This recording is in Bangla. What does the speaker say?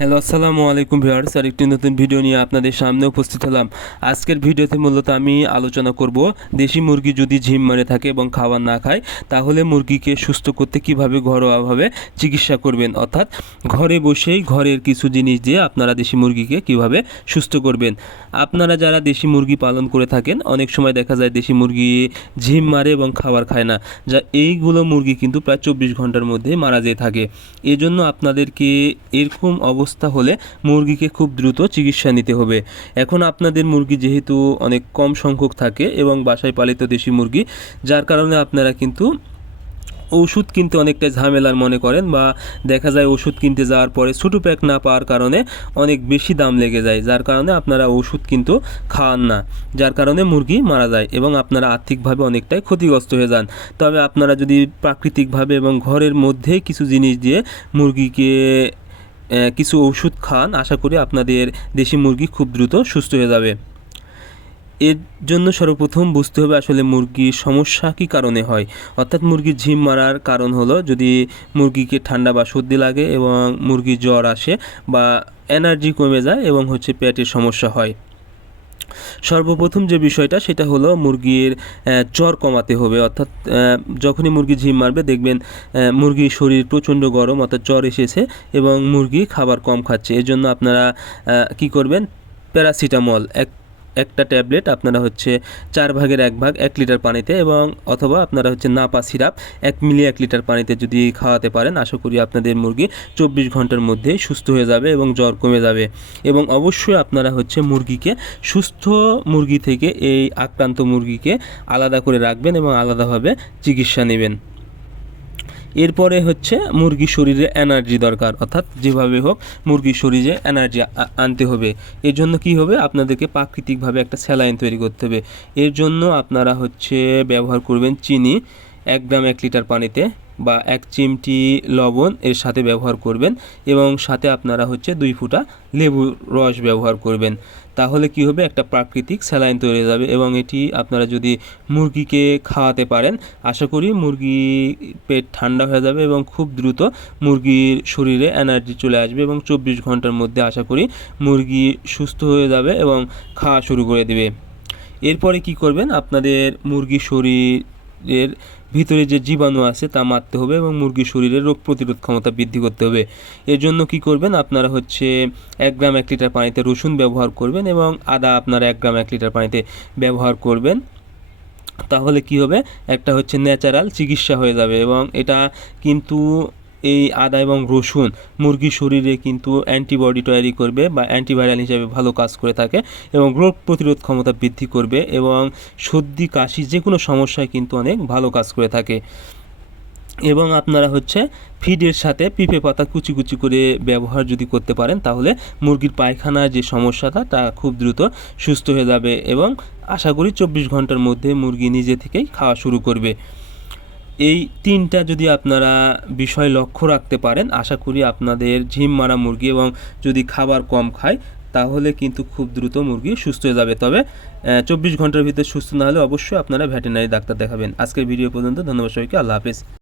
হ্যালো, আসসালামু আলাইকুম ভিউয়ার্স। আর একটি নতুন ভিডিও নিয়ে আপনাদের সামনে উপস্থিত হলাম। আজকের ভিডিওতে মূলত আমি আলোচনা করব দেশি মুরগি যদি ঝিম মারে থাকে এবং খাবার না খায় তাহলে মুরগিকে সুস্থ করতে কিভাবে ঘরোয়াভাবে চিকিৎসা করবেন, অর্থাৎ ঘরে বসেই ঘরের কিছু জিনিস দিয়ে আপনারা দেশি মুরগিকে কিভাবে সুস্থ করবেন। আপনারা যারা দেশি মুরগি পালন করে থাকেন, অনেক সময় দেখা যায় দেশি মুরগি ঝিম মারে এবং খাবার খায় না, যা এইগুলো মুরগি কিন্তু প্রায় 24 ঘন্টার মধ্যে মারা যেয়ে থাকে। এজন্য আপনাদেরকে এরকম অবস্থা হলে মুরগিকে খুব দ্রুত চিকিৎসা নিতে হবে। এখন আপনাদের মুরগি যেহেতু অনেক কম সংখ্যক থাকে এবং বাসায় পালিত দেশি মুরগি, যার কারণে আপনারা কিন্তু ওষুধ কিনতে অনেকটা ঝামেলার মনে করেন, বা দেখা যায় ওষুধ কিনতে যাওয়ার পরে ছোটো প্যাক না পাওয়ার কারণে অনেক বেশি দাম লেগে যায়, যার কারণে আপনারা ওষুধ কিন্তু খাওয়ান না, যার কারণে মুরগি মারা যায় এবং আপনারা আর্থিকভাবে অনেকটাই ক্ষতিগ্রস্ত হয়ে যান। তবে আপনারা যদি প্রাকৃতিকভাবে এবং ঘরের মধ্যেই কিছু জিনিস দিয়ে মুরগিকে কিছু ওষুধ খান, আশা করি আপনাদের দেশি মুরগি খুব দ্রুত সুস্থ হয়ে যাবে। এর জন্য সর্বপ্রথম বুঝতে হবে আসলে মুরগির সমস্যা কী কারণে হয়। অর্থাৎ মুরগির ঝিম মারার কারণ হলো যদি মুরগিকে ঠান্ডা বা সর্দি লাগে এবং মুরগির জ্বর আসে বা এনার্জি কমে যায় এবং পেটের সমস্যা হয়। সর্বপ্রথম যে বিষয়টা সেটা হলো মুরগির জ্বর কমাতে হবে। অর্থাৎ যখনই মুরগি ঝিম মারবে দেখবেন মুরগির শরীর প্রচণ্ড গরম, অর্থাৎ জ্বর এসেছে এবং মুরগি খাবার কম খাচ্ছে। এর জন্য আপনারা কি করবেন, প্যারাসিটামল একটা ট্যাবলেট আপনারা 1/4 1 লিটার পানিতে, এবং অথবা আপনারা নাপা সিরাপ 1 মিলি 1 লিটার পানিতে যদি খাওয়াতে পারেন, আশা করি আপনাদের মুরগি 24 ঘন্টার মধ্যেই সুস্থ হয়ে যাবে এবং জ্বর কমে যাবে। এবং অবশ্যই আপনারা মুরগিকে সুস্থ মুরগি থেকে এই আক্রান্ত মুরগিকে আলাদা করে রাখবেন এবং আলাদাভাবে চিকিৎসা নেবেন। এরপরে মুরগির শরীরে এনার্জি দরকার, অর্থাৎ যেভাবে হোক মুরগির শরীরে এনার্জি আনতে হবে। এর জন্য কি হবে, আপনাদেরকে প্রাকৃতিকভাবে একটা স্যালাইন তৈরি করতে হবে। এর জন্য আপনারা ব্যবহার করবেন চিনি 1 গ্রাম 1 লিটার পানিতে, বা 1 চিমটি লবণ এর সাথে ব্যবহার করবেন, এবং সাথে আপনারা 2 ফোঁটা লেবুর রস ব্যবহার করবেন। তাহলে কি হবে, একটা প্রাকৃতিক স্যালাইন তৈরি হয়ে যাবে এবং এটি আপনারা যদি মুরগিকে খাওয়াতে পারেন, আশা করি মুরগি পেট ঠান্ডা হয়ে যাবে এবং খুব দ্রুত মুরগির শরীরে এনার্জি চলে আসবে এবং 24 ঘন্টার মধ্যে আশা করি মুরগি সুস্থ হয়ে যাবে এবং খাওয়া শুরু করে দেবে। এরপরে কি করবেন, আপনাদের মুরগির শরীরের ভিতরে যে জীবাণু আছে তা মারতে হবে এবং মুরগির শরীরে রোগ প্রতিরোধ ক্ষমতা বৃদ্ধি করতে হবে। এর জন্য কি করবেন, আপনারা 1 গ্রাম 1 লিটার পানিতে রসুন ব্যবহার করবেন এবং আদা আপনারা 1 গ্রাম 1 লিটার পানিতে ব্যবহার করবেন। তাহলে কি হবে, একটা ন্যাচারাল চিকিৎসা হয়ে যাবে। এবং এটা কিন্তু এই আদা এবং রসুন মুরগির শরীরে কিন্তু অ্যান্টিবডি তৈরি করবে বা অ্যান্টিভাইরাল হিসেবে ভালো কাজ করে থাকে এবং রোগ প্রতিরোধ ক্ষমতা বৃদ্ধি করবে এবং সর্দি কাশি যে কোনো সমস্যায় কিন্তু অনেক ভালো কাজ করে থাকে। এবং আপনারা ফিডের সাথে পিঁপে পাতা কুচি কুচি করে ব্যবহার যদি করতে পারেন, তাহলে মুরগির পায়খানার যে সমস্যাটা তা খুব দ্রুত সুস্থ হয়ে যাবে এবং আশা করি 24 ঘন্টার মধ্যে মুরগি নিজে থেকেই খাওয়া শুরু করবে। এই 3টা যদি আপনারা বিষয় লক্ষ্য রাখতে পারেন, আশা করি আপনাদের ঝিম মারা মুরগি এবং যদি খাবার কম খায় তাহলে কিন্তু খুব দ্রুত মুরগি সুস্থ হয়ে যাবে। তবে 24 ঘন্টার ভিতরে সুস্থ না হলে অবশ্যই আপনারা ভেটেরিনারি ডাক্তার দেখাবেন। আজকের ভিডিও পর্যন্ত, ধন্যবাদ সবাইকে, আল্লাহ হাফেজ।